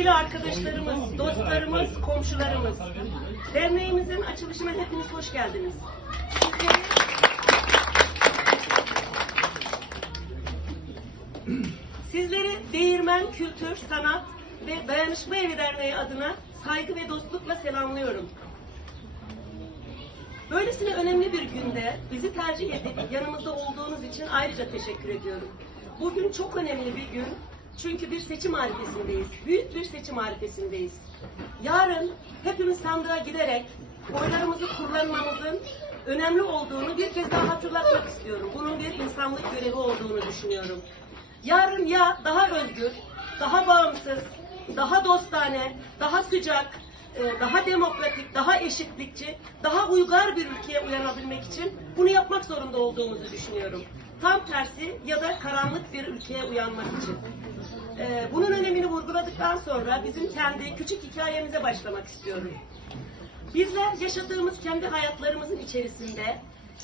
Sevgili arkadaşlarımız, dostlarımız, komşularımız, derneğimizin açılışına hepiniz hoş geldiniz. Sizleri Değirmen Kültür, Sanat ve Dayanışma Evi Derneği adına saygı ve dostlukla selamlıyorum. Böylesine önemli bir günde bizi tercih edip yanımızda olduğunuz için ayrıca teşekkür ediyorum. Bugün çok önemli bir gün. Çünkü bir seçim arifesindeyiz. Büyük bir seçim arifesindeyiz. Yarın hepimiz sandığa giderek oylarımızı kullanmamızın önemli olduğunu bir kez daha hatırlatmak istiyorum. Bunun bir insanlık görevi olduğunu düşünüyorum. Yarın ya daha özgür, daha bağımsız, daha dostane, daha sıcak, e, daha demokratik, daha eşitlikçi, daha uygar bir ülkeye uyanabilmek için bunu yapmak zorunda olduğumuzu düşünüyorum. Tam tersi ya da karanlık bir ülkeye uyanmak için. E, Bunun önemini vurguladıktan sonra bizim kendi küçük hikayemize başlamak istiyorum. Bizler yaşadığımız kendi hayatlarımızın içerisinde,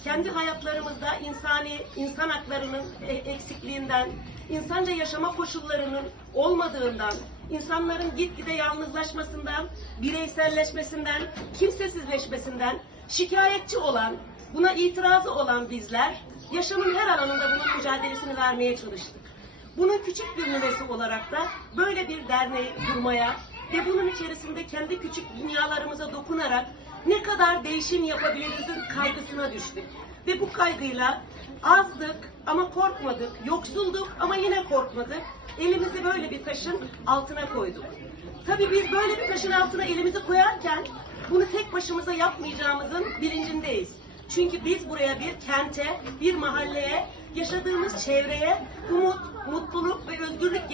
kendi hayatlarımızda insani, insan haklarının e, eksikliğinden, insanca yaşama koşullarının olmadığından, insanların gitgide yalnızlaşmasından, bireyselleşmesinden, kimsesizleşmesinden şikayetçi olan, buna itirazı olan bizler, yaşamın her alanında bunun mücadelesini vermeye çalıştık. Bunun küçük bir nüvesi olarak da böyle bir derneği kurmaya ve bunun içerisinde kendi küçük dünyalarımıza dokunarak ne kadar değişim yapabilirizin kaygısına düştük. Ve bu kaygıyla azdık ama korkmadık, yoksulduk ama yine korkmadık. Elimizi böyle bir taşın altına koyduk. Tabii biz böyle bir taşın altına elimizi koyarken bunu tek başımıza yapmayacağımızın bilincindeyiz. Çünkü biz buraya bir kente, bir mahalleye, yaşadığımız çevreye umut, mutluluk ve özgürlük